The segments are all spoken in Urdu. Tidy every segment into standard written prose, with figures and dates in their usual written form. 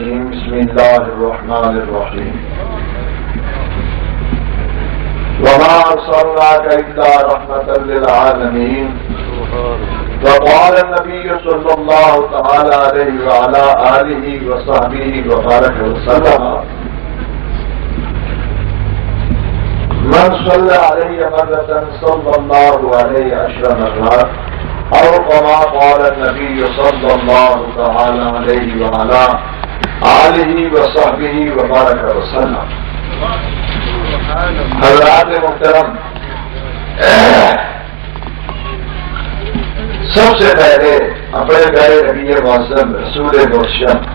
بسم الله الرحمن الرحيم وما أرسلناك إلا رحمة للعالمين وقال النبي صلى الله تعالى عليه وعلى آله وصحبه وبارك وسلم من صلى علي مرة صلى الله عليه 10 مرات أو كما قال النبي صلى الله تعالى عليه وعلى آلہ وصحبہ وبارک وسلم۔ حضرات محترم، سب سے پہلے اپنے پیارے نبی معظم رسول مرشد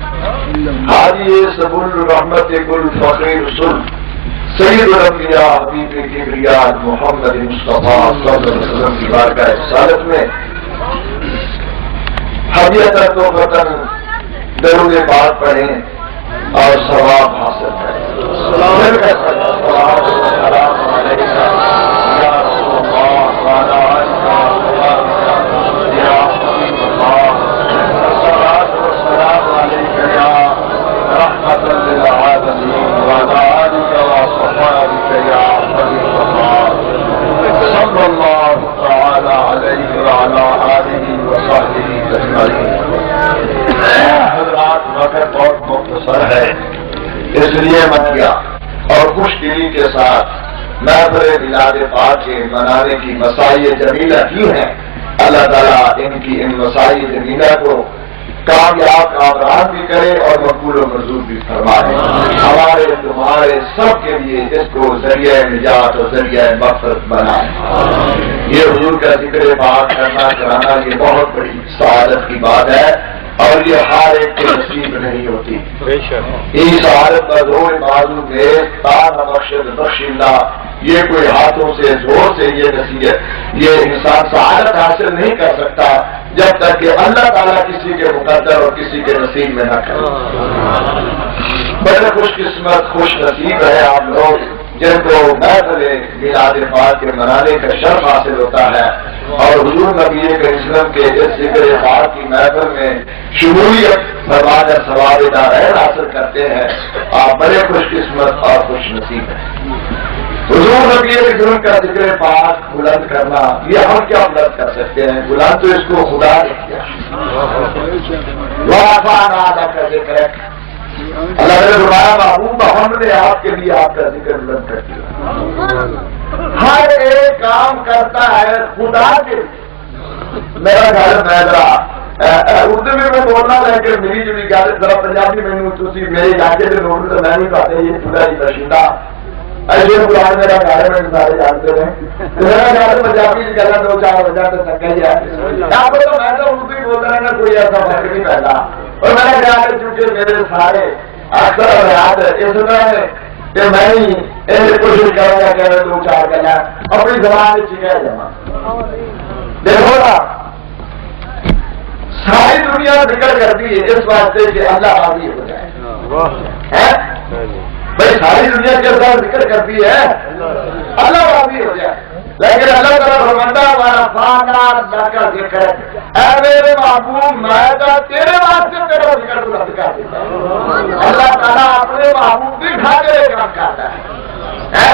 حاجی سبل الرحمت گل فقیر رسول سید الانبیاء حبیب کبریاء محمد مصطفیٰ صلی اللہ علیہ وسلم کی بارگاہ رسالت میں حدیۃ توبۃ درود پاک پڑھیں اور ثواب حاصل کریں۔ بہت مختصر ہے، اس لیے مت کیا اور خوش دلی کے ساتھ محفل میلاد پاک کے منانے کی مسائی جمیلہ کی ہیں۔ اللہ تعالیٰ ان کی ان مسائی جمیلہ کو کامیاب کامران بھی کرے اور مقبول و منظور بھی فرمائے۔ ہمارے تمہارے سب کے لیے اس کو ذریعہ نجات اور ذریعہ مغفرت بنائے۔ یہ حضور کا ذکر پاک کرنا کرانا یہ بہت بڑی سعادت کی بات ہے اور یہ ہر ایک کے نصیب نہیں ہوتی۔ اس حالت پر زور بازو میں تار بخش اللہ، یہ کوئی ہاتھوں سے زور سے یہ نصیحت یہ انسان سعادت حاصل نہیں کر سکتا جب تک کہ اللہ تعالیٰ کسی کے مقدر اور کسی کے نصیب میں نہ کرے۔ بڑے خوش قسمت خوش نصیب ہے آپ لوگ جن کو محفل میلاد پاک کے منانے کا شرف حاصل ہوتا ہے اور حضور نبی کریم کے اس ذکر پاک کی محفل میں شمولیت فرمایا ثواب دارین حاصل کرتے ہیں۔ آپ بڑے خوش قسمت اور خوش نصیب ہیں۔ حضور نبی کریم کا ذکر پاک بلند کرنا یہ ہم کیا بلند کر سکتے ہیں؟ بلند تو اس کو خدا نے کیا۔ کا ذکر اللہ نے فرمایا محبوب ہم نے آپ کے لیے آپ کا ذکر بلند کر دیا۔ ہر ایک کام کرتا ہے خدا کے لیے۔ میرا گھر میں ذرا اردو میں بولنا لیکن میری جو گل ذرا پنجابی میں میرے علاقے کے لوگ تو میں نہیں پاتے یہ خدا ہی باشندہ ایسے قرآن میرا گھر میں سارے جانتے ہیں۔ میرا گھر پنجابی کی گلا 2-4 وجہ سے تھکا ہی ہے۔ یہاں پہ تو میں تو اردو ہی بول رہا نا، کوئی ایسا فرق نہیں پیدا۔ اور میرا خیال ہے چونکہ میرے سارے اکثر یاد اس طرح ہے کہ میں ہی کوشش کروں گا کہ 2-4 گلا اپنی زبان میں چکا جما۔ دیکھو نا ساری دنیا ذکر کرتی ہے اس واسطے کہ اللہ راضی ہو جائے۔ بھائی ساری دنیا کے ساتھ ذکر کرتی ہے اللہ راضی ہو جائے، لیکن اللہ تعالیٰ فرماتا ہمارا فانا اللہ کا ذکر اے میرے محبوب میں تو تیرے واسطے میرا ذکر بلند کر دیتا ہوں۔ اللہ تعالیٰ اپنے محبوب بھی کھا کے کام کرتا ہے۔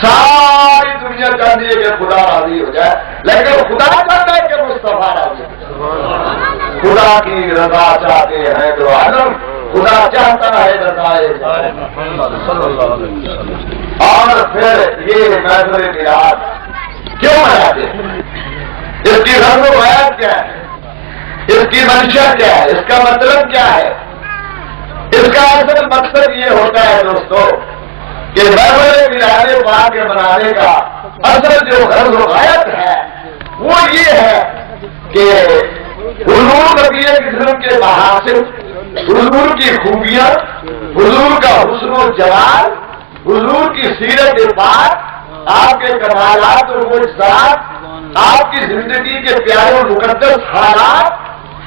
ساری دنیا چاہتی ہے کہ خدا راضی ہو جائے، لیکن خدا چاہتا ہے کہ مصطفیٰ راضی ہو جائے۔ خدا کی رضا چاہتے ہیں تو عالم، خدا چاہتا ہے رضا اور پھر یہ محفل میلاد کیوں مناتے ہیں؟ اس کی رنگ و بیان کیا ہے؟ اس کی منشا کیا ہے؟ اس کا مطلب کیا ہے؟ اس کا اصل مقصد یہ ہوتا ہے دوستو کہ محفل میلاد پاک کے منانے کا اصل جو غرض و غایت ہے وہ یہ ہے کہ حضور نبی کریم کے محاسن، حضور کی خوبیاں، حضور کا حسن و جمال، حضور کی سیرت پاک، آپ کے کمالات اور معجزات، آپ کی زندگی کے پیارے و مقدس حالات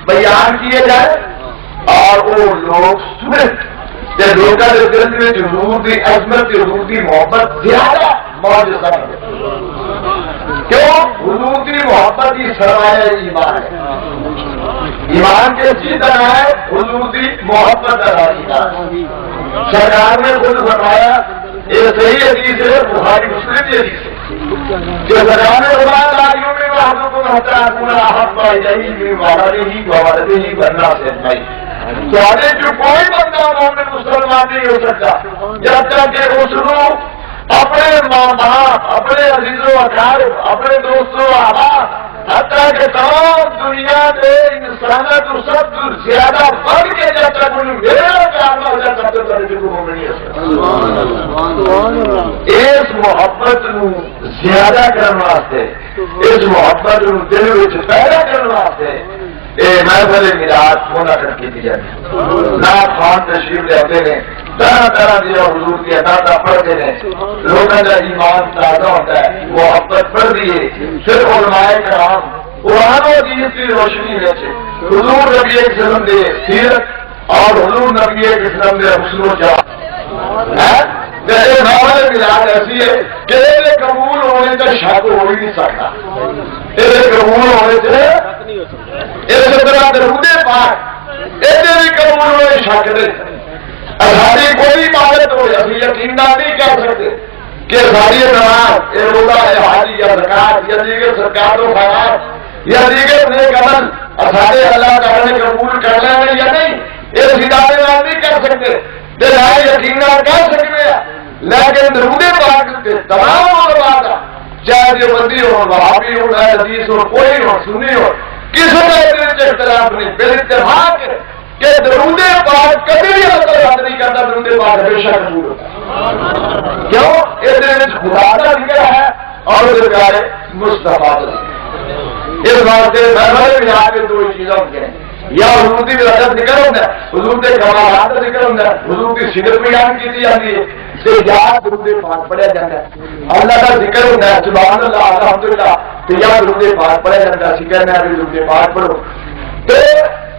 بیان کیے جائیں اور وہ لوگ سنیں کہ لوگوں کے دل میں حضور کی عظمت حضور کی محبت زیادہ موجود ہے۔ کیوں؟ حضور کی محبت ہی سرمایہ ایمان ہے۔ ایمان کے سیدھا ہے حضور کی محبت اداری کا. سرکار نے خود فرمایا، یہ صحیح حدیث ہے، بخاری مسلم کی حدیث ہے کہ سرکار نے داریوں میں بہادر کو ہٹا پورا حق پائی والدی والدی بننا سے بھائی تمہارے جو کوئی بندہ مومن مسلمان نہیں ہو سکتا جب تک کہ اس روح اپنے ماں باپ، اپنے عزیزوں اقارب، اپنے دوستوں احباب، حتیٰ کہ تمام دنیا کے انسانوں کو سب زیادہ بڑھ کے جب تک ان میرا پیار نہ ہو جائے تب تک درجے کو مومن نہیں ہو سکتا. اس محبت نو زیادہ کرنے واسطے، اس محبت نو دل وچ پیدا کرنے واسطے محفل میلاد منعقد کی جاتی. نعت خوان تشریف لے آتے ہیں، طرح طرح کی حضور کی عطا پڑھتے ہیں، لوگوں کا ایمان تازہ ہوتا ہے، محبت بڑھ دیے. پھر علماء کرام قرآن و حدیث کی روشنی میں حضور نبی وسلم دے سیرت اور حضور نبی وسلم دے حسن و جمال محفل میلاد ایسی ہے کہ یہ قبول ہونے کا شک ہو ہی نہیں سکتا. یہ قبول ہونے سے اس طرح درود پاک یہ بھی قبول ہونے شک نہیں. ہماری کوئی عبادت ہو ابھی یقین نہیں کر سکتے کہ ساری نماز یہ روزہ ہے حاجی یا زکات یا دیگر سرکار و خیرات یا دیگر نیک عمل ہمارے اللہ تعالیٰ نے قبول کرنا ہے یا نہیں، یہ ہدایت نہیں کر سکتے، یقین کر سکتے ہیں. لیکن درود پاک کے تمام علماء کا چاہے جو بندی ہو، وہابی ہو، حدیث ہو، کوئی ہو، سنی ہو، کسی کا اختلاف نہیں، بے اتفاق ہے کہ درود پاک کبھی بھی اللہ یاد نہیں کرتا، درود پاک ہمیشہ قبول ہوتا ہے. کیوں؟ اس خدا کا ذکر ہے اور سرکار مصطفیٰ کا ذکر ہے. اس بات سے میں یہاں پہ دو چیزیں ہوتی ہیں، یا حضور کی ولادت ذکر ہوتا ہے، حضور کے کمالات کا ذکر ہوتا ہے، حضور کی سیرت بیان کی جاتی ہے، سے یا درود پاک پڑھا جاتا ہے. اللہ کا ذکر ہوتا ہے، سبحان اللہ الحمدللہ، تو یا درود پاک پڑھا جاتا ہے، ذکر میں بھی درود پاک پڑھو. تو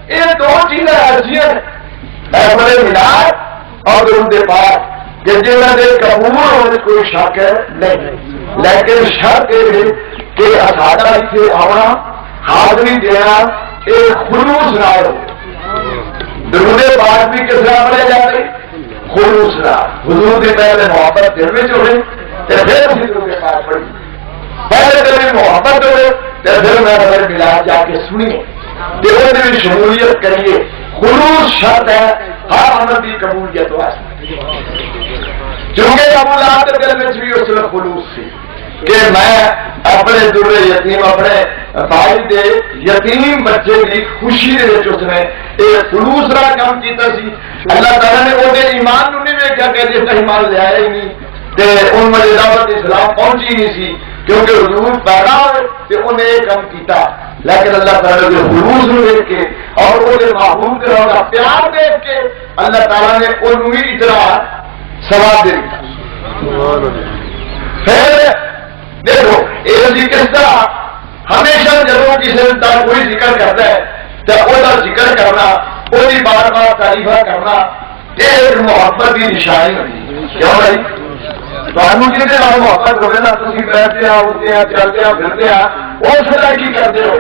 یہ دو چیزیں ایسی ہیں، محفل میلاد اور درود پاک، کہ جنہوں نے قبول ہونے کوئی شک ہے نہیں. لیکن شرط یہ کہ ہمارا اسے آنا حاضری دینا ایک خلوص نہ ہو. درود پاک بھی کس طرح پڑھے جاتے؟ خلوص نہ. حضور کے پہلے محبت دل میں ہوئے تو پھر اسی درود پاک پڑھی. پہلے دل میں محبت ہوئے تو پھر محفل میلاد جا کے سنیے، دل میں شمولیت کریے. خلوص شرط ہے ہر عمل کی قبولیت واسطے. چونکہ قبولات دل میں بھی اس میں خلوص سی کہ میں اپنے در یتیم، اپنے بھائی دے یتیم بچے کی خوشی دے اس نے ایک خلوص رہا کام کیتا سی. اللہ تعالیٰ نے وہ ایمان نہیں ویکیا کہ جس ایمان لے آیا ہی نہیں تے ان میں دعوت اسلام پہنچی نہیں سی، کیونکہ حضور پیدا ہوئے تو انہیں ایک کام کیتا. لیکن اللہ تعالیٰ نے خلوص دیکھ کے اور وہ محبوب کا پیار دیکھ کے اللہ تعالیٰ نے ان بھی اتنا ثواب دے دیا. پھر دیکھو یہ کس طرح ہمیشہ جب کسی کا کوئی ذکر کرتا ہے تو وہ ذکر کرنا، وہی بار بار تعریفہ کرنا، یہ ایک محبت کی نشانی ہوتی. کیوں بھائی؟ تمہیں جہاں نال محبت ہوگی نا، تھی بیٹھتے ہیں، اٹھتے ہیں، چلتے ہیں، پھرتے ہیں، اس طرح کی کرتے ہو،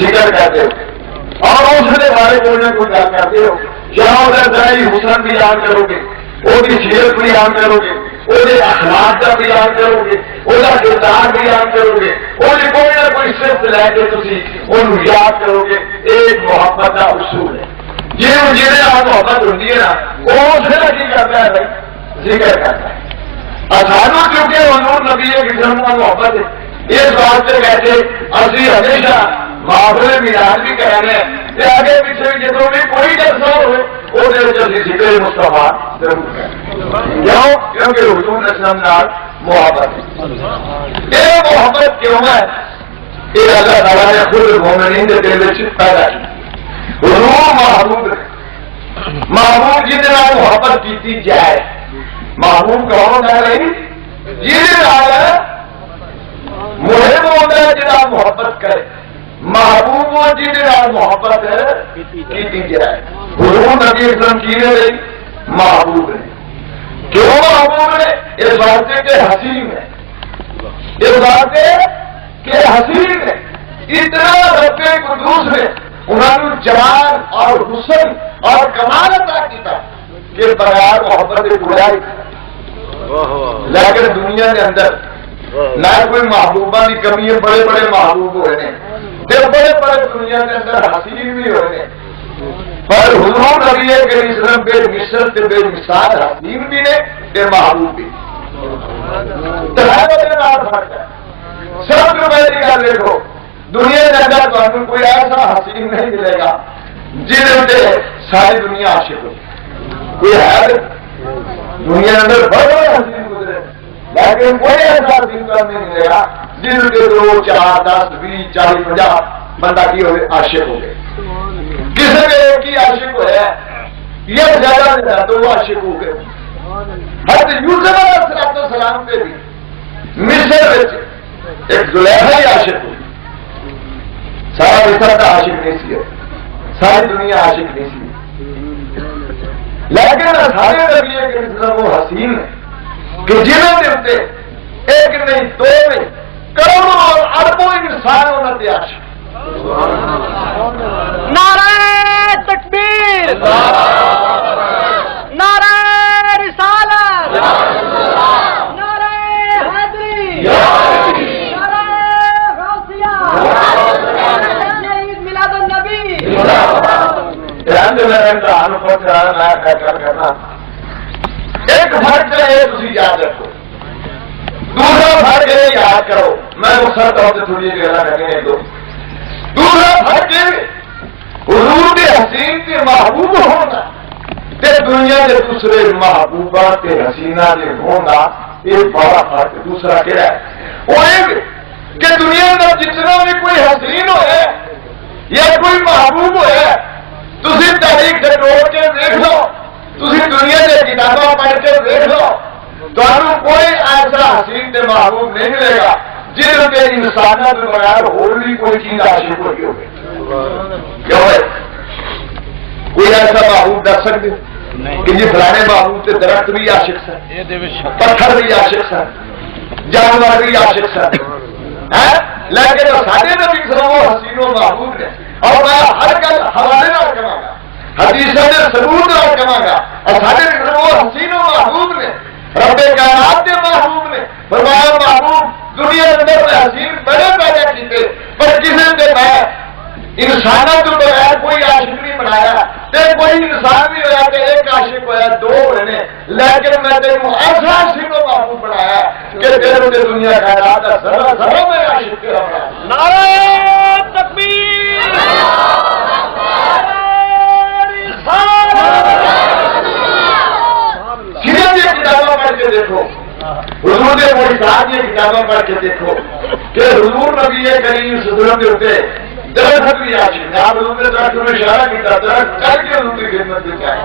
ذکر کرتے ہو اور اس کے بارے کوئی نہ کوئی گل کرتے ہو. جہاں ادھر حسن بیان کرو گے، وہ سیرت بیان کرو گے، وہ اخلاق کا بیان کرو گے، وہ کردار بیان کرو گے، وہ کوئی نہ کوئی صرف لے کے تھی ان یاد کرو گے. ایک محبت کا اصول ہے، جی جہاں محبت ہوتی ہے نا وہ اس طرح کی کرتا ہے بھائی، ذکر کرتا ہے. سانو کیونکہ حضور نبی وسلم کا محبت ہے، اس بات سے کہتے اسی ہمیشہ محفل میلاد بھی کہہ رہے ہیں، آگے پیچھے جدو بھی کوئی جلسہ ہوئے وہ ذکر مصطفیٰ ضرور کریں. کیوں؟ کیونکہ حضور اسلام نال محبت ہے. یہ محبت کیوں ہے؟ یہ اللہ تعالیٰ نے خود مومنین کے دل میں پیدا کی. حضور محبوب ہے، محبوب جتنا محبت کی جائے. محبوب کون ہے نہیں؟ جہاں مہم ہوتا ہے جہاں محبت کرے. محبوب وہ جہاں محبت کی جائے. حضور نبی اسلام کی نہیں محبوب ہے. کیوں محبوب ہے؟ اس بات سے کہ حسین ہے، اس بات سے کہ حسین ہے. اتنا رب قدوس نے انہوں نے جمال اور حسن اور کمال عطا کیتا کہ بغیر محبت کے برائی، لیکن دنیا کے اندر نہ کوئی محبوبہ کی کمی ہے، بڑے بڑے محبوب ہوئے ہیں، بڑے بڑے دنیا کے اندر حسین بھی ہوئے ہیں، پر حضور نبی کریم صلی اللہ علیہ وسلم بے مثل تے بے مثال حسین بھی نے تے محبوب بھی۔ فرق ہے سب کو پہلی گل دیکھو، دنیا کے اندر تمہیں کوئی ایسا حسین نہیں ملے گا جن سے ساری دنیا عاشق ہو، کوئی ہے دنیا کے اندر بڑے بڑے حسین گزرے، لیکن کوئی ایسا حسین کا نہیں ملے گا جن کے 2 4 10 20 40 50 بندہ کی ہوئے عاشق ہو گئے، کسی کے ایک ہی عاشق ہوا یا زیادہ سے زیادہ 2 عاشق ہو گئے۔ حضرت یوسف علیہ السلام پہ بھی مصر ایک زلیخا ہی عاشق ہوئی، سارا مصر کا عاشق نہیں سی، ساری دنیا عاشق نہیں سی، لیکن سارے نبی کے وہ حسین کہ جنہوں نے اتنے ایک نہیں 2 نہیں کروڑوں اور اربوں انسان انہوں نے عاشق۔ نعرہ تکبیر، نعرہ رسالت، نعرہ حیدری، نعرہ غوثیہ، شہید میلاد النبی۔ ایک فرق ہے تھی یاد رکھو، دوسرا فرق ہے یاد کرو، میں مختصر طور سے تھوڑی گلا کرنے دو۔ دوسرا فرق حضور کے حسین کے محبوب ہونا تے دنیا کے دوسرے محبوبہ کے حسینہ کے ہونا، یہ بڑا فرق۔ دوسرا کیا ہے وہ کہ دنیا کا جتنا بھی کوئی حسین ہوئے یا کوئی محبوب ہوئے، تسی تاریخ سے توڑ کے دیکھ لو، تسی دنیا کے کتابیں پڑھ کے دیکھ لو، تمہیں کوئی ایسا حسین تے محبوب نہیں ملے گا جن کے انسانوں کے بغیر اور بھی کوئی چیز عاشق ہوئی ہوگی۔ کیوں ہے کوئی ایسا محبوب دس سکتے کہ جی فلانے محبوب کے درخت بھی عاشق سن، پتھر بھی عاشق سن، جانور بھی عاشق سن، لیکن سارے نبی صلی اللہ علیہ وسلم حسین و محبوب نے۔ اور میں ہر گل حوالے نہ کہاں گا، حدیثوں نے ثبوت نہ کہاں گا، اور سارے وہ حسین و محبوب نے، رب کائنات کے محبوب نے فرمایا محبوب دنیا کے اندر میں حسین بڑے پیدا کیتے، پر کسی نے میں انسانوں کے بغیر کوئی عاشق نہیں بنایا، تے کوئی انسان بھی ہوا کہ ایک عاشق ہوا 2 ہوئے، لیکن میں تینوں ایسا حسین و محبوب بنایا کہ تیرے تے دنیا کائنات کا ذرہ ذرہ میں عاشق تیرا بنایا۔ نعرہ تکبیر، سیرت کی کتابیں پڑھ کے دیکھو، حضور کے معجزات کی کتابیں پڑھ کے دیکھو کہ حضور نبی کریم صلی اللہ علیہ وسلم کے درخت بھی عاشق ہیں۔ آپ حضور نے درخت میں اشارہ کیا، درخت کر کے حضور کی خدمت میں جائے،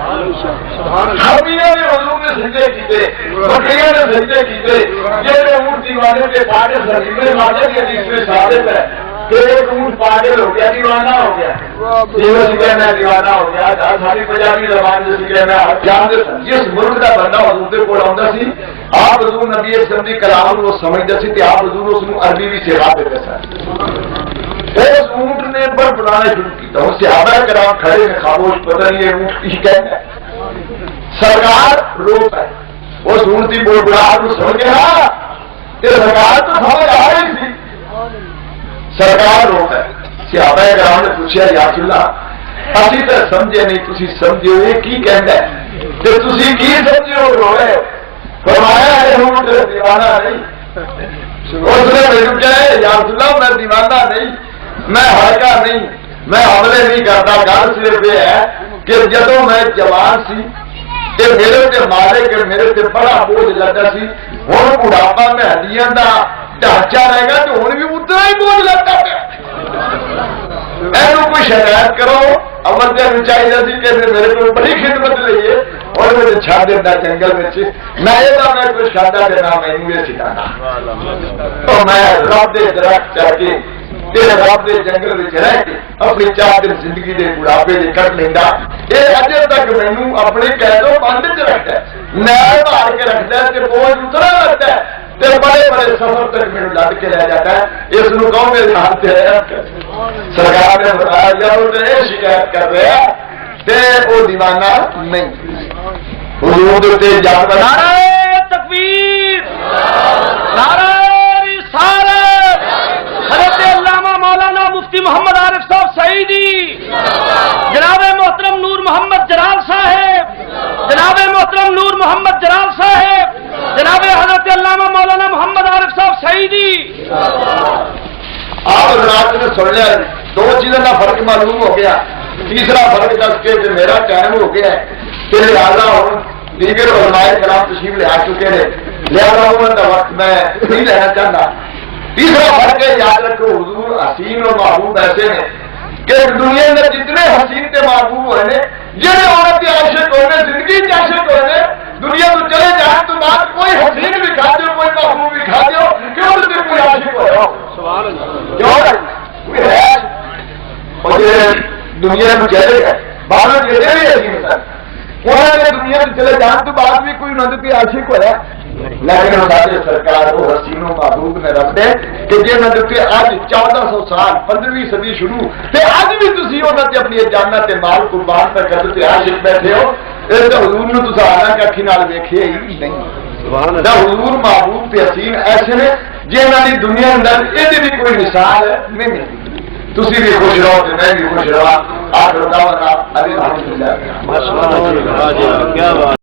حرمیاں نے حضور نے سجدے کیتے، بکریاں نے سجدے کیتے، جیسے اونٹ دیوانے کے پاٹے سجدے مارے کے حدیث میں ثابت ہے کہ ایک اونٹ پاگل ہو گیا، دیوانہ ہو گیا، کہنا دیوانہ ہو گیا، ساری پنجابی زبان جیسے کہنا جس ملک کا بندہ حضور کو آتا سی، آپ حضور نبی اسلام کی کلام وہ سمجھتے سی کہ آپ حضور اس کو عربی بھی سکھا دیتے سن۔ اس اونٹ نے بڑھ بڑھانا شروع کیا، اس صحابہ کرام کھڑے میں خاموش، پتہ نہیں یہ اونٹ کی کہنا ہے، سرکار روتا ہے، اس اونٹ کی بڑھ بڑھاہٹ کو سمجھ گیا کہ سرکار تو سمجھ آ رہی تھی، سرکار روتا ہے۔ صحابہ کرام نے پوچھا یا رسول اللہ اسی تو سمجھے نہیں، تسی سمجھے ہو یہ کی کہنا ہے کہ تسی کی سمجھے ہو روئے؟ فرمایا ہے اونٹ دیوانہ نہیں۔ اس نے میرے کہا یا رسول اللہ میں دیوانہ نہیں، میں ہلکا نہیں، میں حملے نہیں کرتا، گل صرف یہ ہے کہ جدو میں جوان سی تے میرے تے مالے کہ میرے تے بڑا بوجھ لگا سی، ہوں بڑھاپا میں ہڈیاں دا ڈھانچہ رہے گا تو ہوں بھی اتنا ہی بوجھ لگتا پیا۔ کوئی شکایت کرو، اول دن چاہیے سی کہ میرے کو بڑی خدمت لئیے اور مجھے چھا دینا جنگل میں نہ یہ میں کچھ کھاتا دینا میں یہ سکھانا، تو میں رب دے درخت چڑھ کے تیرے رب دے جنگل میں رہ کے اپنی 4 دن زندگی دے بڑھاپے دے کٹ لینا، یہ اجے تک مینوں اپنے قیدوں بند چ رکھتا ہے، نیل مار کے رکھتا ہے کہ بوجھ اتنا لگتا ہے، تے بڑے بڑے سفر تک میرے لد کے لے جاتا ہے، اس کو کہو میرے ہاتھ سے سرکار نے بتایا جب وہ شکایت کر رہے ہیں تے وہ دیوانہ نہیں حضور تے یاد بنا نعرہ تکبیر، نعرہ رسالت، حضرت علامہ مولانا مفتی محمد عارف صاحب سعیدی، جناب محترم نور محمد جلال صاحب، جناب محترم نور محمد جلال صاحب، جناب حضرت علامہ مولانا محمد عارف صاحب سعیدی۔ آپ حضرات نے سن لیا، دو چیزوں کا فرق معلوم ہو گیا، تیسرا فرق دس کے جو میرا ٹائم ہو گیا ہے کہ لہٰذا ہوں دیگر علماء کرام تشریف لے آ چکے ہیں، لہٰذا انہوں کا وقت میں نہیں لینا چاہتا۔ تیسرا فرق ہے، یاد رکھو حضور حسین اور محبوب ایسے ہیں کہ دنیا میں جتنے حسین کے محبوب ہوئے جہاں عورت کے عاشق ہوئے، زندگی کے عاشق ہوئے، دنیا تو چلے جائیں تو بعد کوئی حسین بھی کھا دو، کوئی محبوب بھی کھا دو، کیوں سے کوئی عاشق ہو کوئی ہے اور دنیا میں چلے گئے باہر چلے بھی حسین سر انہوں نے دنیا میں چلے جان تو بعد بھی کوئی انہوں نے عاشق ہوا، لیکن ہمارے سرکار وہ حسین و محبوب نے رکھتے کہ جنہوں نے اج 1400 سال 15ویں صدی شروع تے اج بھی تسی انہوں نے اپنی جاننا تے مال قربان پر کر تے عاشق بیٹھے ہو، اس تو حضور نے تسا آنا کہ اکھی نال ویکھے ہی نہیں۔ دا حضور محبوب تے حسین ایسے نے جنہاں دی دنیا اندر یہ بھی کوئی مثال نہیں ملتی۔ تسی بھی خوش رہو تے میں بھی خوش رہا۔ آخر دعوانا الحمدللہ۔